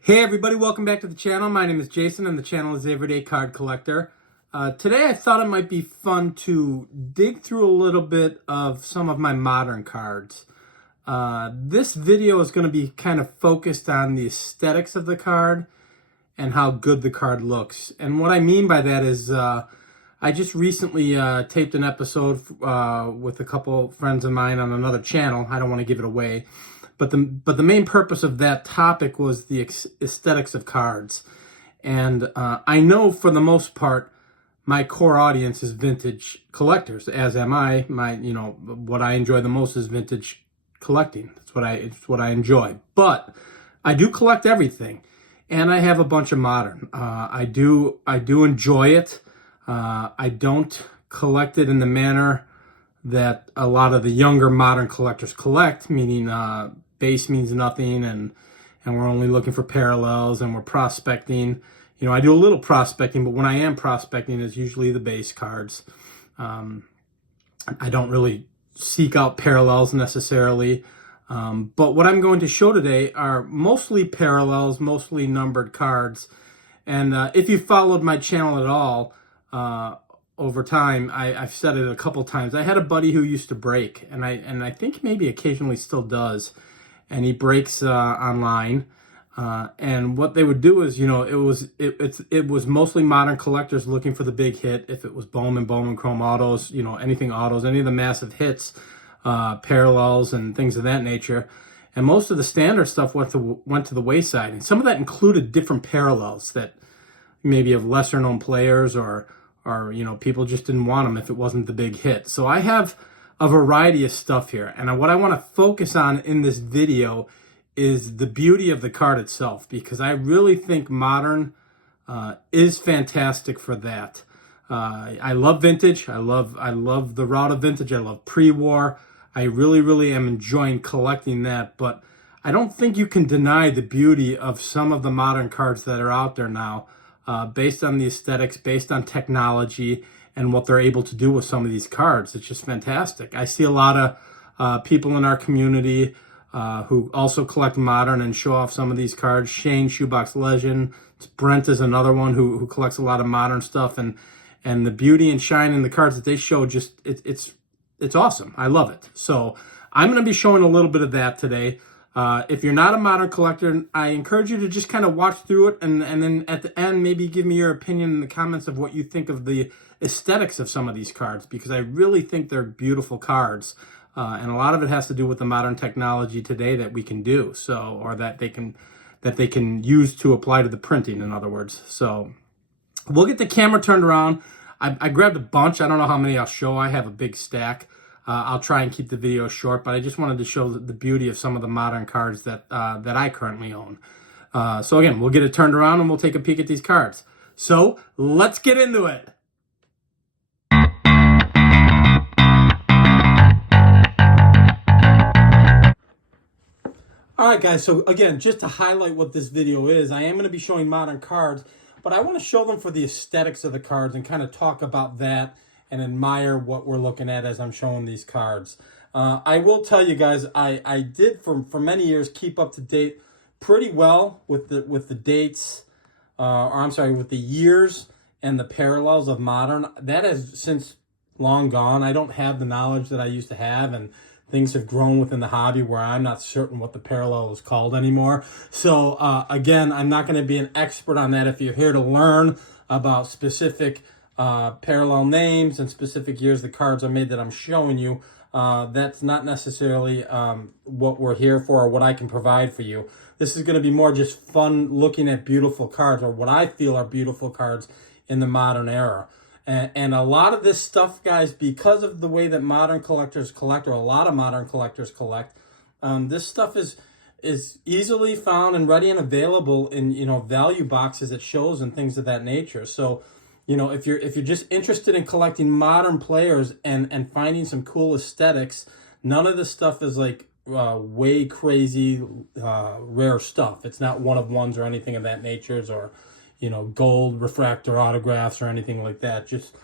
Hey everybody, welcome back to the channel. My name is Jason and the channel is Everyday Card Collector. Today I thought it might be fun to dig through a little bit of some of my modern cards. This video is going to be kind of focused on the aesthetics of the card and how good the card looks. And what I mean by that is I just recently taped an episode with a couple friends of mine on another channel. I don't want to give it away. But the main purpose of that topic was the aesthetics of cards. And I know for the most part, my core audience is vintage collectors, as am I. What I enjoy the most is vintage collecting. It's what I enjoy. But I do collect everything, and I have a bunch of modern. I do enjoy it. I don't collect it in the manner that a lot of the younger modern collectors collect, meaning base means nothing and we're only looking for parallels and we're prospecting. I do a little prospecting, but when I am prospecting, it's usually the base cards. I don't really seek out parallels necessarily. But what I'm going to show today are mostly parallels, mostly numbered cards. And if you followed my channel at all, over time, I've said it a couple times. I had a buddy who used to break, and I think maybe occasionally still does, and he breaks online. And what they would do is, it was mostly modern collectors looking for the big hit. If it was Bowman, Chrome autos, anything autos, any of the massive hits, parallels and things of that nature. And most of the standard stuff went to the wayside, and some of that included different parallels that maybe of lesser known players or people just didn't want them if it wasn't the big hit. So I have a variety of stuff here, and what I want to focus on in this video is the beauty of the card itself, because I really think modern is fantastic for that. I love vintage. I love the route of vintage. I love pre-war. I really am enjoying collecting that, but I don't think you can deny the beauty of some of the modern cards that are out there now. Based on the aesthetics, based on technology, and what they're able to do with some of these cards. It's just fantastic. I see a lot of people in our community who also collect modern and show off some of these cards. Shane, Shoebox Legend. Brent is another one who collects a lot of modern stuff. And the beauty and shine in the cards that they show, it's awesome. I love it. So I'm going to be showing a little bit of that today. If you're not a modern collector, I encourage you to just kind of watch through it and then at the end, maybe give me your opinion in the comments of what you think of the aesthetics of some of these cards, because I really think they're beautiful cards. And a lot of it has to do with the modern technology today that we can do, or that they can use to apply to the printing, in other words. So we'll get the camera turned around. I grabbed a bunch. I don't know how many I'll show. I have a big stack. I'll try and keep the video short, but I just wanted to show the beauty of some of the modern cards that I currently own. So again, we'll get it turned around and we'll take a peek at these cards. So let's get into it. All right, guys, so again, just to highlight what this video is, I am going to be showing modern cards, but I want to show them for the aesthetics of the cards and kind of talk about that and admire what we're looking at as I'm showing these cards. I will tell you guys, I did for many years keep up to date pretty well with the dates, with the years and the parallels of modern. That has since long gone. I don't have the knowledge that I used to have, and things have grown within the hobby where I'm not certain what the parallel is called anymore. So again, I'm not going to be an expert on that. If you're here to learn about specific parallel names and specific years the cards are made that I'm showing you, that's not necessarily what we're here for or what I can provide for you. This is going to be more just fun looking at beautiful cards, or what I feel are beautiful cards in the modern era. And a lot of this stuff, guys, because of the way that modern collectors collect, or a lot of modern collectors collect, this stuff is easily found and ready and available in value boxes at shows and things of that nature. So if you're just interested in collecting modern players and finding some cool aesthetics, none of this stuff is like way crazy rare stuff. It's not one of ones or anything of that nature, or gold refractor autographs or anything like that. Just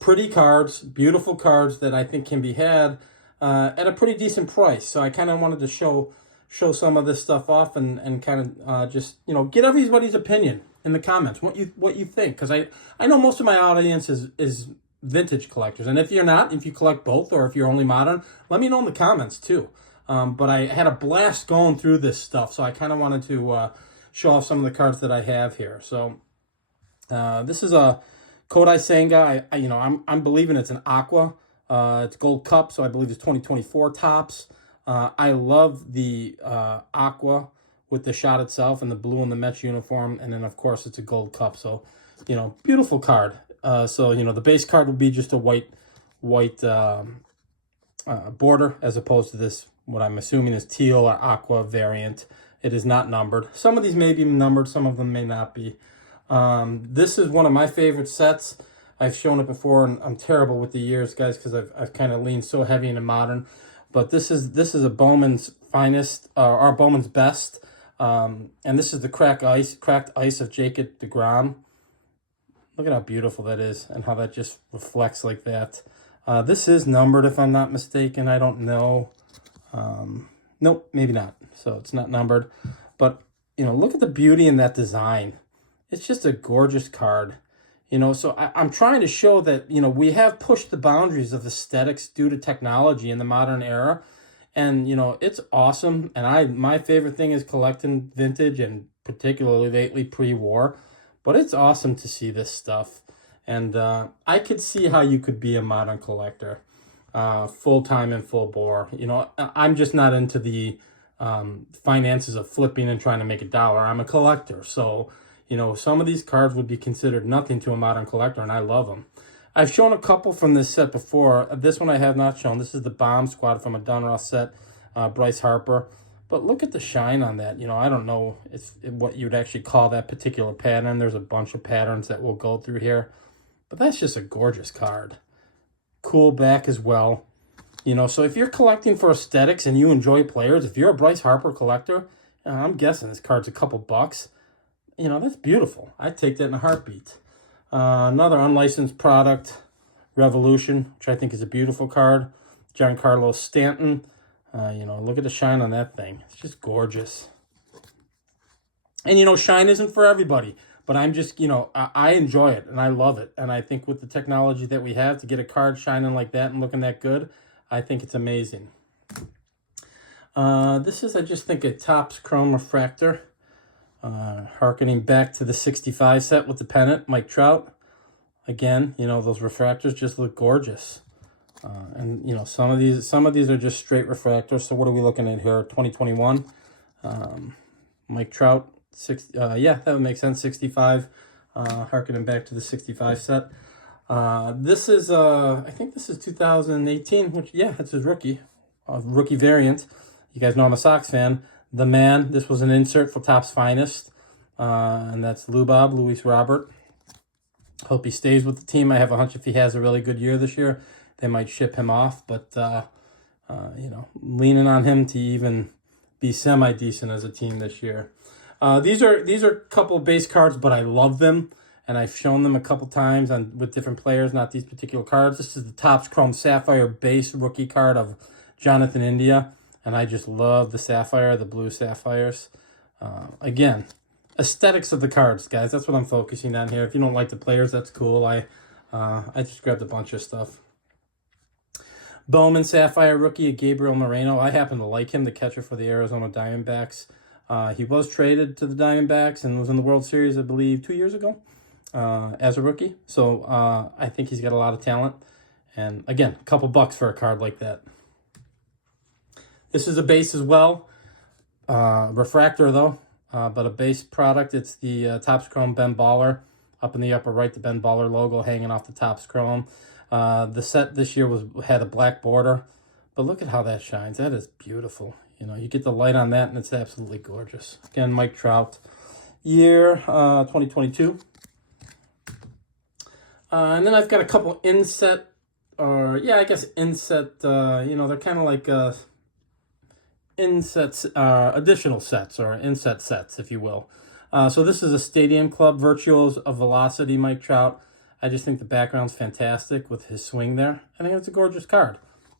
pretty cards, beautiful cards that I think can be had at a pretty decent price. So I kind of wanted to show show some of this stuff off and kind of just, you know, get everybody's opinion in the comments, what you think, because I know most of my audience is vintage collectors, and if you're not, if you collect both, or if you're only modern, let me know in the comments too. But I had a blast going through this stuff, so I kind of wanted to show off some of the cards that I have here. So this is a Kodai Senga. I'm believing it's an aqua. It's gold cup, so I believe it's 2024 tops. I love the aqua with the shot itself and the blue and the Mets uniform, and then of course it's a gold cup. So, you know, beautiful card. So, you know, the base card would be just a white border, as opposed to this, what I'm assuming is teal or aqua variant. It is not numbered. Some of these may be numbered, some of them may not be. This is one of my favorite sets. I've shown it before, and I'm terrible with the years, guys, because I've kind of leaned so heavy into modern. But this is a Bowman's finest, or Bowman's best, and this is the cracked ice of Jacob deGrom. Look at how beautiful that is, and how that just reflects like that. This is numbered, if I'm not mistaken. I don't know. Nope, maybe not. So it's not numbered. But, you know, look at the beauty in that design. It's just a gorgeous card. You know, so I'm trying to show that, you know, we have pushed the boundaries of aesthetics due to technology in the modern era. And, you know, it's awesome. And my favorite thing is collecting vintage, and particularly lately pre-war. But it's awesome to see this stuff. And I could see how you could be a modern collector, full-time and full bore. You know, I'm just not into the finances of flipping and trying to make a dollar. I'm a collector. So, you know, some of these cards would be considered nothing to a modern collector, and I love them. I've shown a couple from this set before. This one I have not shown. This is the Bomb Squad from a Donruss set, Bryce Harper. But look at the shine on that. You know, I don't know what you'd actually call that particular pattern. There's a bunch of patterns that we'll go through here. But that's just a gorgeous card. Cool back as well. You know, so if you're collecting for aesthetics and you enjoy players, if you're a Bryce Harper collector, I'm guessing this card's a couple bucks. You know, that's beautiful. I'd take that in a heartbeat. Another unlicensed product, Revolution, which I think is a beautiful card. Giancarlo Stanton. You know, look at the shine on that thing. It's just gorgeous. And, you know, shine isn't for everybody. But I'm just, you know, I enjoy it, and I love it. And I think with the technology that we have to get a card shining like that and looking that good, I think it's amazing. This is, I just think, a Topps Chrome Refractor. Harkening back to the 65 set with the pennant, Mike Trout. Again, you know, those refractors just look gorgeous. And, you know, some of these are just straight refractors. So what are we looking at here? 2021. Mike Trout. Yeah, that would make sense. 65, harkening back to the 65 set. This is, I think this is 2018, which, yeah, it's his rookie variant. You guys know I'm a Sox fan. The Man, this was an insert for Topps Finest, and that's Luis Robert. Hope he stays with the team. I have a hunch if he has a really good year this year, they might ship him off, but, you know, leaning on him to even be semi-decent as a team this year. These are a couple of base cards, but I love them, and I've shown them a couple times with different players, not these particular cards. This is the Topps Chrome Sapphire base rookie card of Jonathan India, and I just love the sapphire, the blue sapphires. Again, aesthetics of the cards, guys. That's what I'm focusing on here. If you don't like the players, that's cool. I just grabbed a bunch of stuff. Bowman Sapphire rookie of Gabriel Moreno. I happen to like him, the catcher for the Arizona Diamondbacks. He was traded to the Diamondbacks and was in the World Series, I believe, 2 years ago as a rookie. So I think he's got a lot of talent. And again, a couple bucks for a card like that. This is a base as well. Refractor, though, but a base product. It's the Topps Chrome Ben Baller. Up in the upper right, the Ben Baller logo hanging off the Topps Chrome. The set this year had a black border. But look at how that shines. That is beautiful. You know, you get the light on that, and it's absolutely gorgeous. Again, Mike Trout. Year 2022. And then I've got a couple inset, or yeah, I guess inset, you know, they're kind of like insets, additional sets, or inset sets, if you will. So this is a Stadium Club Virtuos of Velocity Mike Trout. I just think the background's fantastic with his swing there. I think it's a gorgeous card.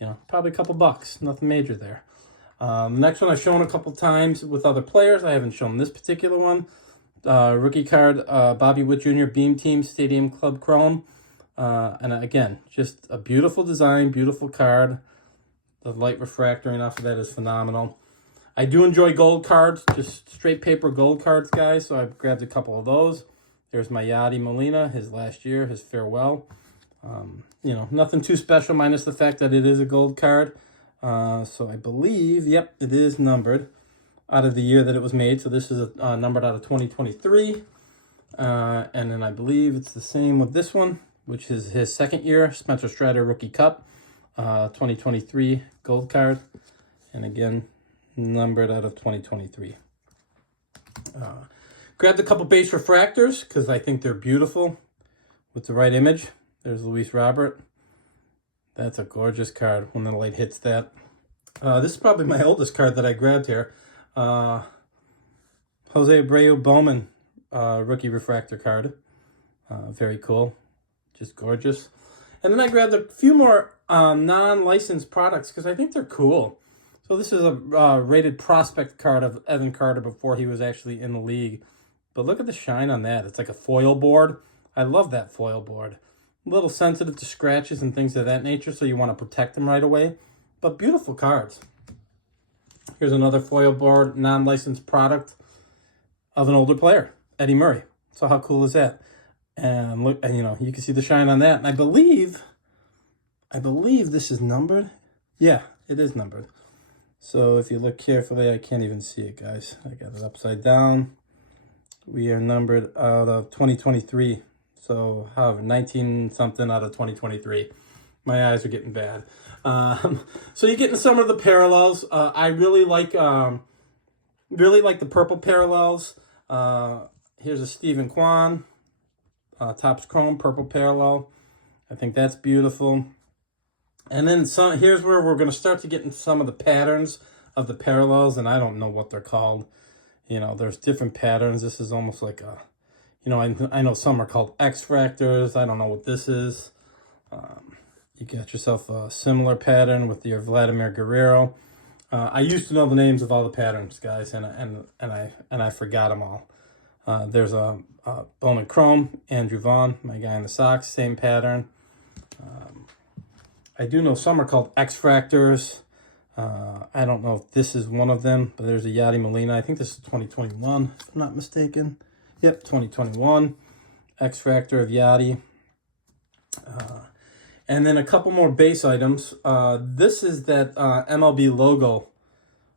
You know, probably a couple bucks, nothing major there. Next one I've shown a couple times with other players. I haven't shown this particular one. Rookie card, Bobby Witt Jr. Beam Team Stadium Club Chrome. And again, just a beautiful design, beautiful card. The light refractoring off of that is phenomenal. I do enjoy gold cards, just straight paper gold cards, guys. So I grabbed a couple of those. There's my Yadi Molina, his last year, his farewell. You know, nothing too special minus the fact that it is a gold card. So I believe, yep, it is numbered out of the year that it was made. So this is numbered out of 2023. And then I believe it's the same with this one, which is his second year, Spencer Strider Rookie Cup, 2023 gold card. And again, numbered out of 2023. Grabbed a couple base refractors because I think they're beautiful with the right image. There's Luis Robert. That's a gorgeous card when the light hits that. This is probably my oldest card that I grabbed here. Jose Abreu Bowman rookie refractor card. Very cool. Just gorgeous. And then I grabbed a few more non-licensed products because I think they're cool. So this is a rated prospect card of Evan Carter before he was actually in the league. But look at the shine on that. It's like a foil board. I love that foil board. A little sensitive to scratches and things of that nature, so you want to protect them right away. But beautiful cards. Here's another foil board, non-licensed product of an older player, Eddie Murray. So how cool is that? And look, and you know, you can see the shine on that. And I believe this is numbered. Yeah, it is numbered. So if you look carefully, I can't even see it, guys. I got it upside down. We are numbered out of 2023. So however, 19 something out of 2023. My eyes are getting bad. So you're getting some of the parallels. I really like the purple parallels. Here's a Stephen Kwan, Topps Chrome purple parallel. I think that's beautiful. And then here's where we're going to start to get into some of the patterns of the parallels, and I don't know what they're called. You know, there's different patterns. This is almost like a, you know, I know some are called X-fractors. I don't know what this is. You got yourself a similar pattern with your Vladimir Guerrero. I used to know the names of all the patterns, guys, and I forgot them all. There's a Bowman Chrome, Andrew Vaughn, my guy in the Sox, same pattern. I do know some are called X-fractors. I don't know if this is one of them, but there's a Yadi Molina. I think this is 2021, if I'm not mistaken. Yep, 2021. X-fractor of Yadi. And then a couple more base items. This is that MLB logo,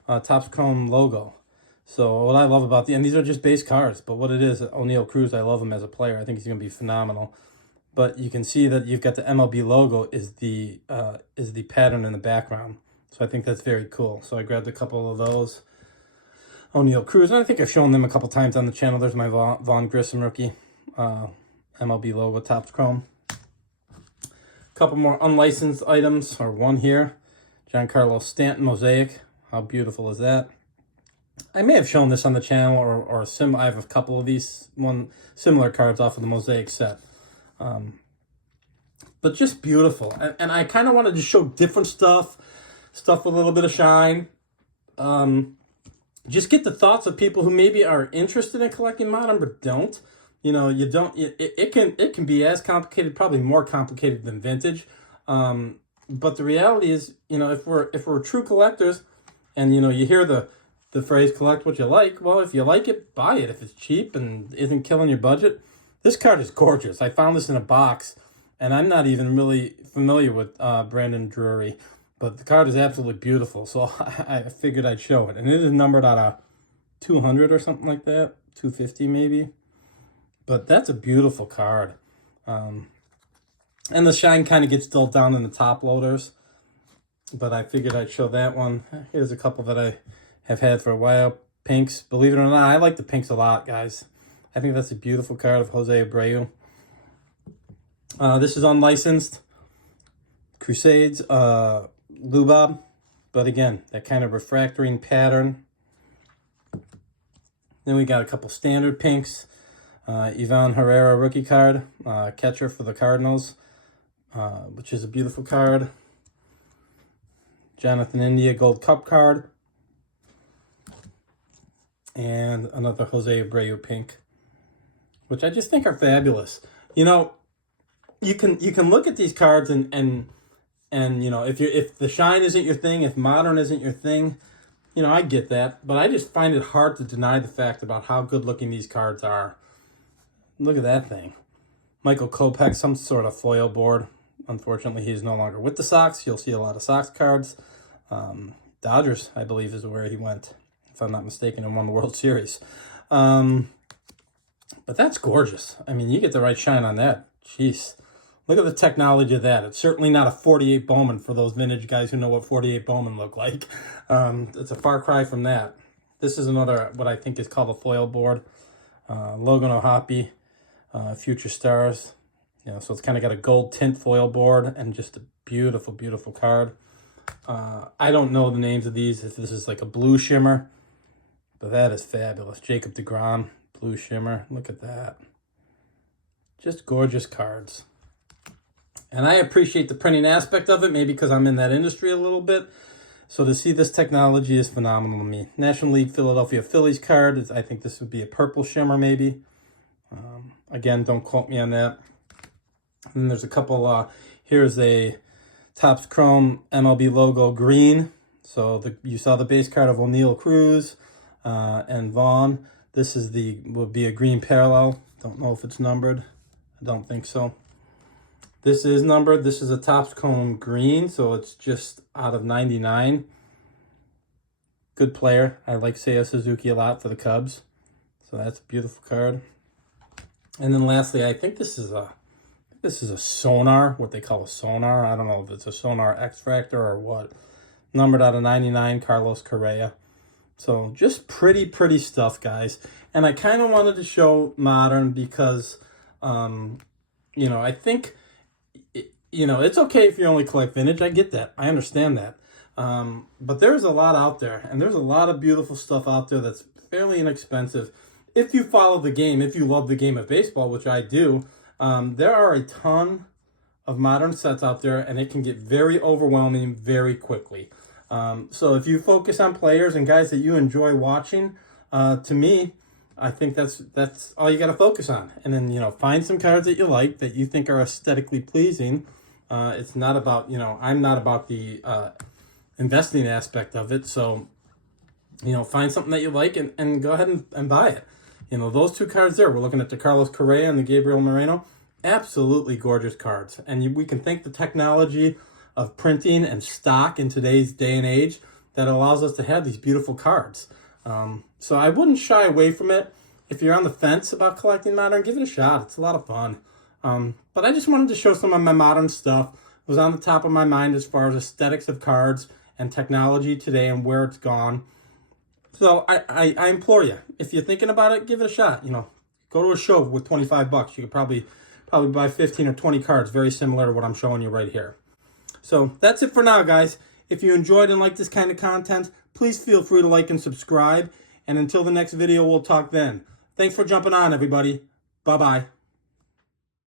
Topps Chrome logo. So what I love about and these are just base cards, but what it is, O'Neal Cruz, I love him as a player. I think he's going to be phenomenal. But you can see that you've got the MLB logo is the pattern in the background. So I think that's very cool. So I grabbed a couple of those. O'Neal Cruz, and I think I've shown them a couple times on the channel. There's my Vaughn Grissom rookie, MLB logo, Topps Chrome. A couple more unlicensed items, or one here. Giancarlo Stanton Mosaic. How beautiful is that? I may have shown this on the channel, or I have a couple of these similar cards off of the Mosaic set. But just beautiful. And I kind of wanted to show different stuff with a little bit of shine. Just get the thoughts of people who maybe are interested in collecting modern but don't. You know, it can be as complicated, probably more complicated than vintage. But the reality is, you know, if we're true collectors, and you know, you hear the phrase collect what you like. Well, if you like it, buy it. If it's cheap and isn't killing your budget. This card is gorgeous. I found this in a box, and I'm not even really familiar with Brandon Drury, but the card is absolutely beautiful. So I figured I'd show it. And it is numbered out of 200 or something like that, 250 maybe. But that's a beautiful card. And the shine kind of gets dulled down in the top loaders. But I figured I'd show that one. Here's a couple that I have had for a while. Pinks. Believe it or not, I like the pinks a lot, guys. I think that's a beautiful card of Jose Abreu. This is unlicensed. Crusades, Lubob. But again, that kind of refractoring pattern. Then we got a couple standard pinks. Ivan Herrera rookie card. Catcher for the Cardinals, which is a beautiful card. Jonathan India Gold Cup card. and another Jose Abreu pink, which I just think are fabulous. You know, you can look at these cards and you know, if the shine isn't your thing, if modern isn't your thing, you know, I get that, but I just find it hard to deny the fact about how good looking these cards are. Look at that thing. Michael Kopech, some sort of foil board. Unfortunately, he's no longer with the Sox. You'll see a lot of Sox cards. Dodgers, I believe, is where he went, if I'm not mistaken, and won the World Series. But that's gorgeous. I mean, you get the right shine on that. Jeez. Look at the technology of that. It's certainly not a 48 Bowman for those vintage guys who know what 48 Bowman look like. It's a far cry from that. This is another, what I think is called a foil board. Logan O'Hoppe, Future Stars. You know, so it's kind of got a gold tint foil board and just a beautiful, beautiful card. I don't know the names of these, if this is like a blue shimmer, but that is fabulous. Jacob deGrom, blue shimmer. Look at that. Just gorgeous cards. And I appreciate the printing aspect of it, maybe because I'm in that industry a little bit. So to see this technology is phenomenal to me. National League Philadelphia Phillies card. I think this would be a purple shimmer maybe. Again, don't quote me on that. And then there's a couple, here's a Topps Chrome MLB logo green. So you saw the base card of O'Neill Cruz and Vaughn. This is would be a green parallel. Don't know if it's numbered. I don't think so. This is numbered. This is a Topps Chrome green, so it's just out of 99. Good player. I like Seiya Suzuki a lot for the Cubs. So that's a beautiful card. And then lastly, I think this is a sonar, what they call a sonar. I don't know if it's a sonar X-Factor or what. Numbered out of 99, Carlos Correa. So just pretty stuff, guys. And I kind of wanted to show modern because, you know, I think, you know, it's okay if you only collect vintage. I get that. I understand that. But there's a lot out there, and there's a lot of beautiful stuff out there that's fairly inexpensive. If you follow the game, if you love the game of baseball, which I do, there are a ton of modern sets out there, and it can get very overwhelming very quickly. So if you focus on players and guys that you enjoy watching, to me, I think that's all you got to focus on. And then, you know, find some cards that you like, that you think are aesthetically pleasing. It's not about, you know, I'm not about the investing aspect of it. So, you know, find something that you like and go ahead and buy it. You know, those two cards there, we're looking at the Carlos Correa and the Gabriel Moreno. Absolutely gorgeous cards. And we can thank the technology of printing and stock in today's day and age that allows us to have these beautiful cards. So I wouldn't shy away from it. If you're on the fence about collecting modern, give it a shot. It's a lot of fun. But I just wanted to show some of my modern stuff. It was on the top of my mind as far as aesthetics of cards and technology today and where it's gone. So I implore you, if you're thinking about it, give it a shot. You know, go to a show with $25. You could probably buy 15 or 20 cards, very similar to what I'm showing you right here. So that's it for now, guys. If you enjoyed and like this kind of content, please feel free to like and subscribe. And until the next video, we'll talk then. Thanks for jumping on, everybody. Bye-bye.